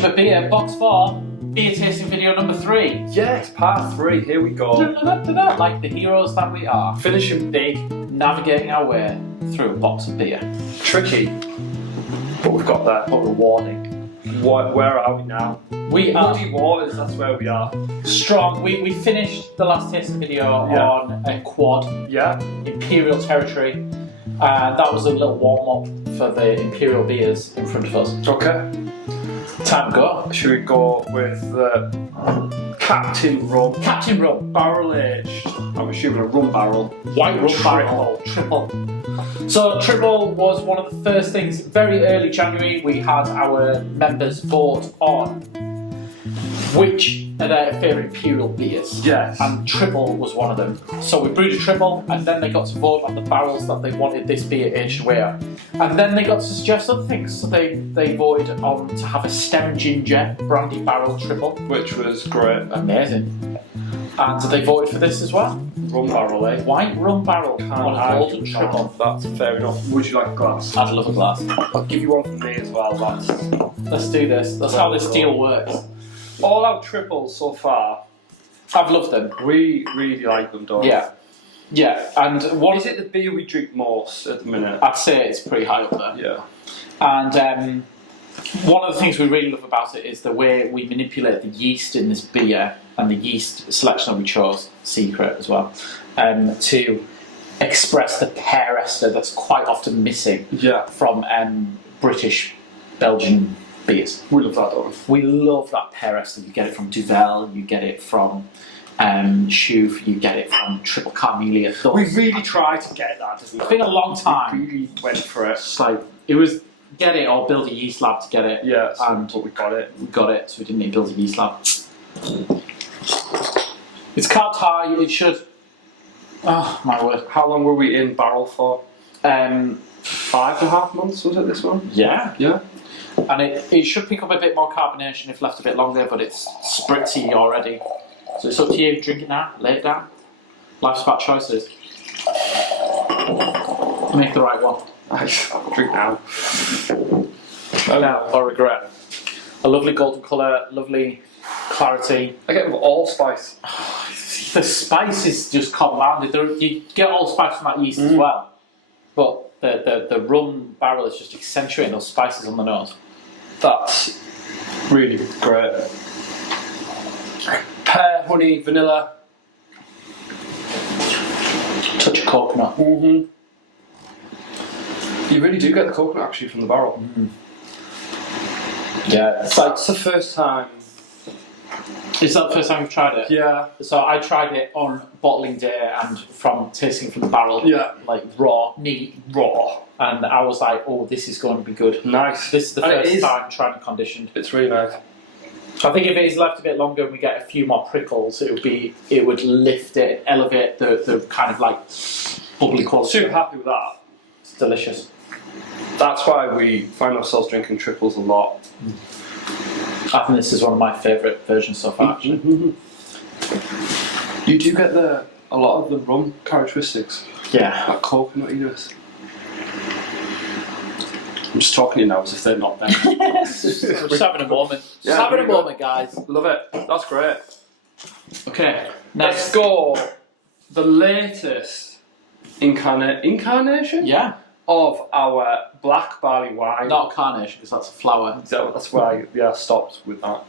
Fresh of a beer, box 4, beer tasting video number 3. Yes, part 3, here we go. Like the heroes that we are. Finishing big. Navigating our way through a box of beer. Tricky, but we've got there. But rewarding. Where are we now? We are Muddy Waters, that's where we are. strong. We finished the last tasting video on a quad. Yeah. Imperial territory. And that was a little warm up for the Imperial beers in front of us. Okay. Time to go. Should we go with the Captain Rum? Captain Rum. Barrel aged. I'm assuming a rum barrel. White rum barrel. Triple. So Tripel was one of the first things. Very early January, we had our members vote on which are their favourite Imperial beers. Yes. And Tripel was one of them. So we brewed a Tripel, and then they got to vote on the barrels that they wanted this beer aged where. And then they got to suggest other things. So they voted on to have a stem ginger brandy barrel Tripel. Which was great. Amazing. And they voted for this as well. Rum barrel, eh? White rum barrel. On a golden Tripel. That's fair enough. Would you like a glass? I'd love a glass. I'll give you one from me as well, lads. Let's do this. That's how this deal works. All our triples so far, I've loved them. we really like them, don't we? Yeah. Yeah. And what Is it the beer we drink most at the minute? I'd say it's pretty high up there. Yeah. And one of the things we really love about it is the way we manipulate the yeast in this beer and the yeast selection that we chose, secret as well, to express the pear ester that's quite often missing from British, Belgian beers. We love that, don't we? We love that pear ester. You get it from Duvel, you get it from Chouf, you get it from Triple Carmelia. We really tried to get that, didn't we? It's been a long time. We really went for it. It's like, it was get it or build a yeast lab to get it. Yeah, but we got it. We got it, so we didn't need to build a yeast lab. It's carved high, it should... Oh, my word. How long were we in barrel for? 5.5 months, was it, this one? Yeah. Yeah. And it should pick up a bit more carbonation if left a bit longer, but it's spritzy already. So it's up to you. Drink it now, lay it down. Life's about choices. Make the right one. Drink now. Now or regret. A lovely golden colour, lovely clarity. I get allspice. The spice is just compounded. You get allspice from that yeast as well, but the rum barrel is just accentuating those spices on the nose. That's really great. Pear, honey, vanilla. Touch of coconut. You really do get the coconut actually from the barrel. Yeah, it's like, That's the first time. is that the first time you've tried it? Yeah. So I tried it on bottling day and from tasting from the barrel. Yeah. Like raw, neat, raw. And I was like, oh, this is going to be good. Nice. This is the first time trying it conditioned. It's really nice. I think if it is left a bit longer and we get a few more prickles, it would lift it, elevate the kind of like bubbly quality. Super happy with that. It's delicious. That's why we find ourselves drinking triples a lot. I think this is one of my favourite versions so far, actually. You do get a lot of the rum characteristics. Yeah. That coconutiness. I'm just talking to you now as if they're not there. We're just having a moment. Yeah, Just having a really moment, guys. Love it. That's great. Okay, Let's next. go. The latest incarnation Yeah. of our black barley wine. Not carnation, because that's a flower. So that's why I stopped with that.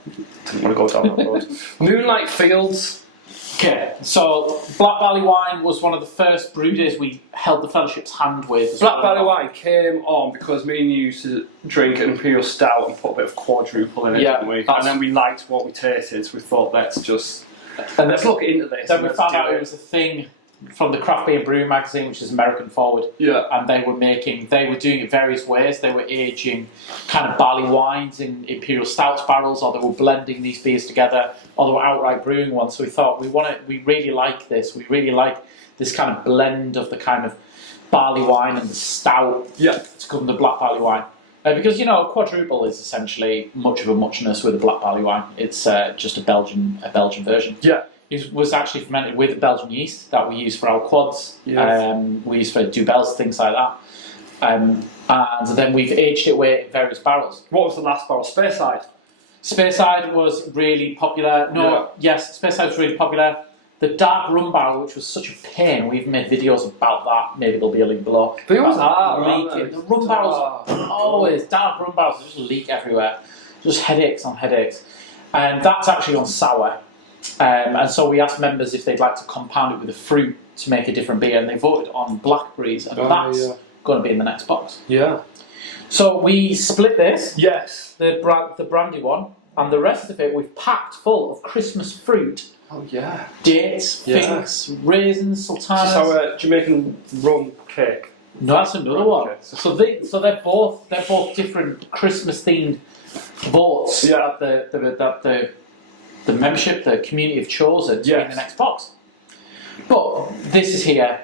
Didn't want to go down that road. Moonlight Fields. Okay, so Black Barley Wine was one of the first brew days we held the fellowship's hand with. Black barley wine came on because me and you used to drink an Imperial Stout and put a bit of quadruple in it, didn't we? And then we liked what we tasted, so we thought let's look into this. Then we found out it was a thing from the Craft Beer Brewing magazine, which is American forward. Yeah. And they were doing it various ways. They were aging kind of barley wines in Imperial Stouts barrels, or they were blending these beers together, or they were outright brewing ones. So we thought we really like this. We really like this kind of blend of the kind of barley wine and the stout to come the black barley wine. Because, you know, a quadruple is essentially much of a muchness with a black barley wine. It's just a Belgian version. Yeah. It was actually fermented with Belgian yeast that we use for our quads. Yes. We use for Dubels, things like that. And then we've aged it away in various barrels. What was the last barrel? Speyside? Speyside was really popular. Yes, Speyside was really popular. The dark rum barrel, which was such a pain, we've made videos about that. Maybe there'll be a link below. They always leaking. The rum barrels always dark rum barrels just leak everywhere. Just headaches on headaches, and that's actually on sour. And so we asked members if they'd like to compound it with a fruit to make a different beer, and they voted on blackberries, and that's going to be in the next box. Yeah. So we split this. Yes. The brandy one, and the rest of it we've packed full of Christmas fruit. Oh yeah. Dates, figs, raisins, sultanas. This is our Jamaican rum cake. No, that's another one. So they're both different Christmas themed votes that the membership, the community have chosen to be in the next box. But this is here.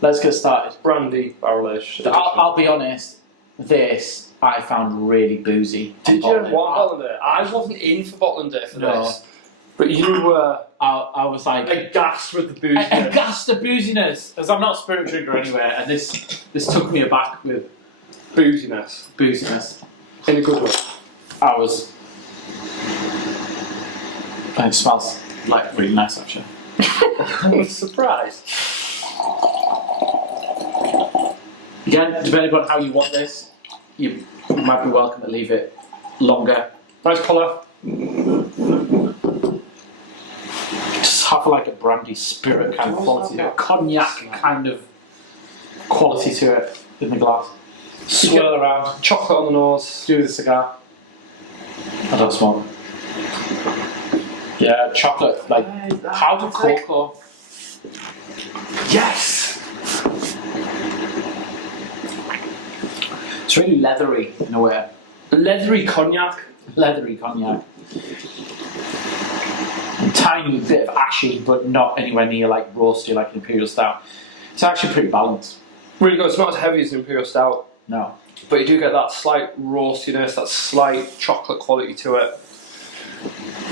Let's get started. Brandy barrel aged. I'll be honest. This I found really boozy. Did you? What bottle day? I wasn't in for bottling day for this. But you were. I was like aghast with the booziness. Aghast the booziness, because I'm not a spirit drinker anyway, and this took me aback with booziness. In a good way. And it smells like really nice actually. I'm surprised. Again, depending on how you want this, you might be welcome to leave it longer. Nice colour. Just have like a brandy spirit kind of quality, a cognac kind of quality to it in the glass. Swirl around. Chocolate on the nose. Do the cigar. I don't smoke. Yeah, chocolate, like powdered cocoa. Yes! It's really leathery in a way. Leathery cognac. Leathery cognac. A tiny bit of ashy, but not anywhere near like roasty like an Imperial Stout. It's actually pretty balanced. Really good. It's not as heavy as an Imperial Stout. No. But you do get that slight roastiness, that slight chocolate quality to it.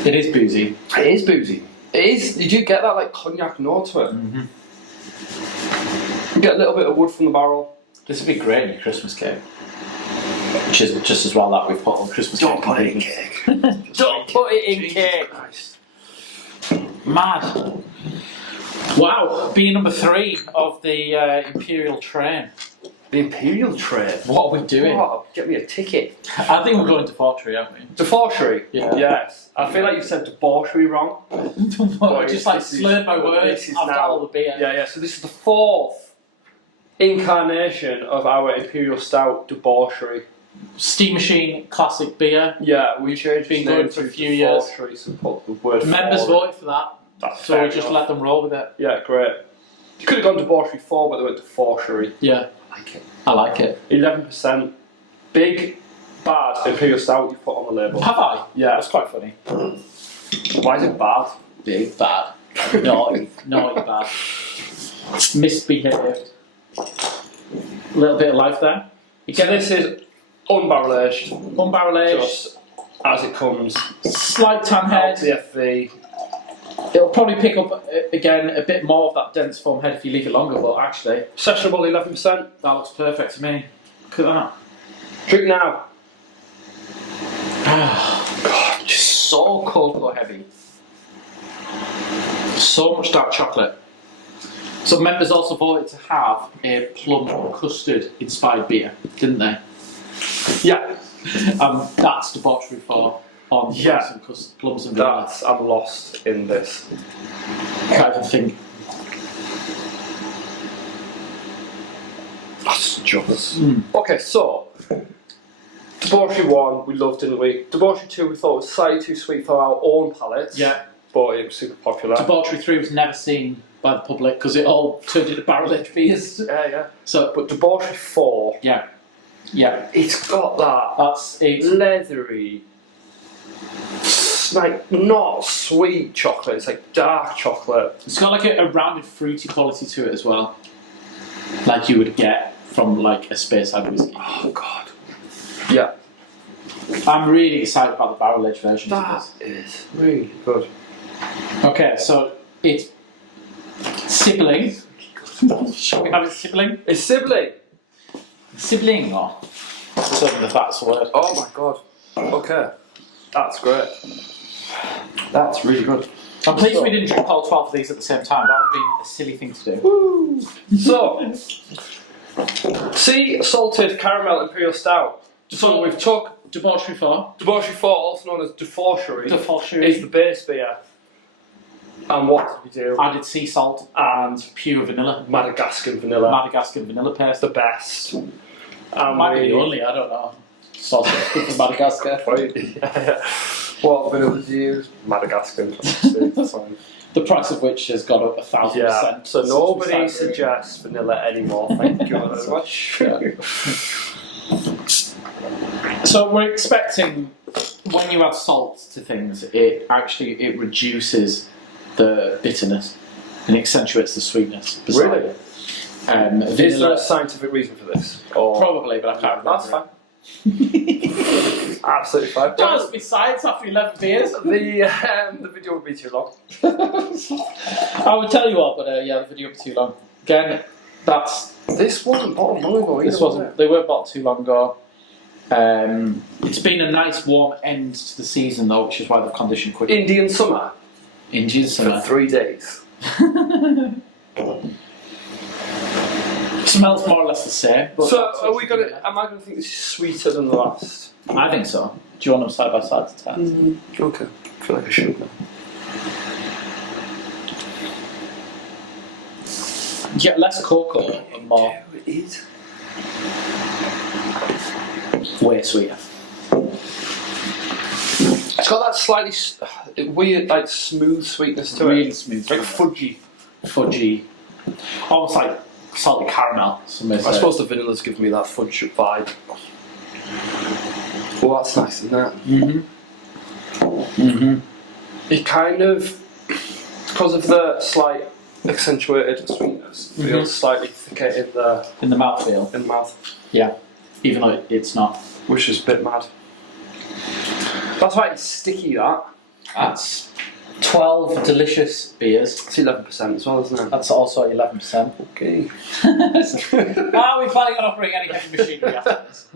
It is boozy. It is boozy. It is. You do get that like cognac note to it. Mm-hmm. You get a little bit of wood from the barrel. This would be great in your Christmas cake. Which is just as well that we've put on Christmas cake. Don't put it in cake. Don't put it in cake. Christ. Mad. Wow. Beer number 3 of the Imperial train. The Imperial train? What are we doing? What? Get me a ticket. I think we're going to Defourchery, aren't we? Defourchery? Yeah. Yes. I feel like you said debauchery wrong. I just like slurred my words after all the beer. Yeah. So this is the 4th incarnation of our Imperial Stout debauchery. Steam Machine classic beer. Yeah, we changed been going for a few years. So put the word members voted for that. So we just let them roll with it. Yeah, great. You could have gone debauchery 4, but they went Defourchery. Yeah. I like it. 11%. Big, bad Imperial Stout you put on the label. Have I? Yeah. That's quite funny. Why is it bad? Big, bad. Naughty bad. Misbehaved. A little bit of life there. So this is unbarrel aged. Unbarrel aged. Just as it comes. Slight tan head. The FV. It'll probably pick up again a bit more of that dense foam head if you leave it longer, but actually sessionable 11%. That looks perfect to me. Look at that. Drink now. God, just so cocoa heavy. So much dark chocolate. So members also voted to have a plum custard inspired beer, didn't they? Yeah. That's debauchery for on plums and that's I'm lost in this. Can't even think. That's just okay. So debauchery 1 we loved, didn't we? Debauchery 2 we thought was slightly too sweet for our own palates. Yeah. But it was super popular. Debauchery 3 was never seen by the public because it all turned into barrel-aged beers. Yeah. So, but debauchery 4. Yeah. It's got that. It's leathery. Like not sweet chocolate, it's like dark chocolate. It's got like a rounded fruity quality to it as well. Like you would get from like a Speyside whiskey. Oh god. Yeah. I'm really excited about the barrel aged version of this. That is really good. Okay, so it's sibling. Shall we have it sibling? It's sibling. Sibling, or I don't know if that's a word. Oh my god. Okay. That's great. That's really good. I'm pleased we didn't drink all 12 of these at the same time. That would have been a silly thing to do. Woo. So, sea salted caramel Imperial Stout. So we've took Debauchery 4. Debauchery 4, also known as Defourchery. Defourchery is the base beer. And what did we do? I did sea salt and pure vanilla. Madagascar vanilla. Madagascar vanilla paste. The best. Might be the only, I don't know. Salt from Madagascar. What vanilla did you use? Madagascar. That's fine. The price of which has gone up 1,000%. Yeah, so nobody suggests vanilla anymore. Thank you very much. So we're expecting when you add salt to things, it reduces the bitterness and accentuates the sweetness. Really? Is there a Vanilla, scientific reason for this? Or probably, but I can't remember. That's fine. Absolutely fine. That must be science after 11 beers. The video would be too long. I would tell you what, but yeah, the video would be too long. Again, This wasn't bottled long ago either. This wasn't. They weren't bottled too long ago. It's been a nice warm end to the season though, which is why they've conditioned quickly. Indian summer. Indian summer. For 3 days. Smells more or less the same. So am I gonna think this is sweeter than the last? I think so. Do you want them side by side to test? Okay. I feel like I should now. You get less cocoa and more. Yeah, it is. Way sweeter. It's got that slightly weird, like smooth sweetness to it. Really smooth. Like fudgy. Fudgy. Almost like salted caramel. I suppose the vanilla's giving me that fudge vibe. Well, that's nice, isn't it? It kind of, because of the slight accentuated sweetness, feels slightly thicker in the mouthfeel. In the mouth. Yeah. Even though it's not. Which is a bit mad. That's why it's sticky, that. That's 12 delicious beers. It's 11% as well, isn't it? That's also 11%. Okay. Are we planning on operating any heavy machinery after this?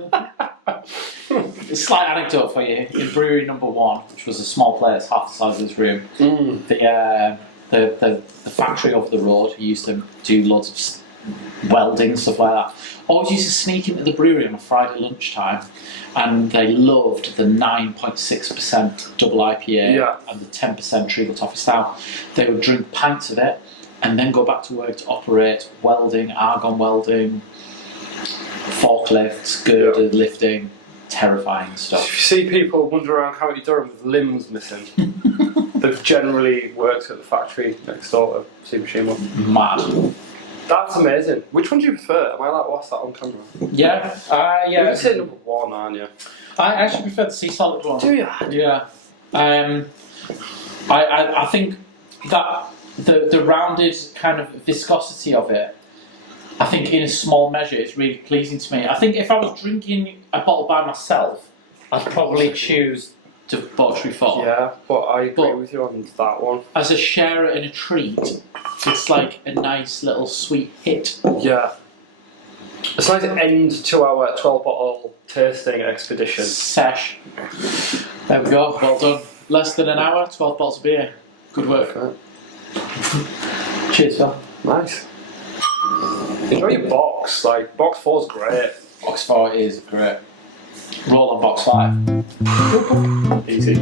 A slight anecdote for you. In brewery number 1, which was a small place, half the size of this room, the factory over the road who used to do loads of welding, stuff like that, always used to sneak into the brewery on a Friday lunchtime, and they loved the 9.6% double IPA and the 10% treacle toffee stout. They would drink pints of it and then go back to work to operate welding, argon welding, forklifts, girder lifting, terrifying stuff. If you see people wander around County Durham with limbs missing, they've generally worked at the factory next door to see machine one. Mad. That's amazing. Which one do you prefer? Am I allowed to ask that on camera? Yeah. You're going to say number 1, aren't you? I actually prefer the sea salted one. Do you? Yeah. I think that the rounded kind of viscosity of it, I think in a small measure is really pleasing to me. I think if I was drinking a bottle by myself, I'd probably choose Debauchery 4. Yeah, but I agree with you on that one. As a sharer and a treat, it's like a nice little sweet hit. Yeah. It's a nice end to our 12-bottle tasting expedition. Sesh. There we go, well done. Less than an hour, 12 bottles of beer. Good work. Okay. Cheers, Phil. Nice. Enjoy your box. Like, box 4's great. Box 4 is great. Roll on box 5. Easy.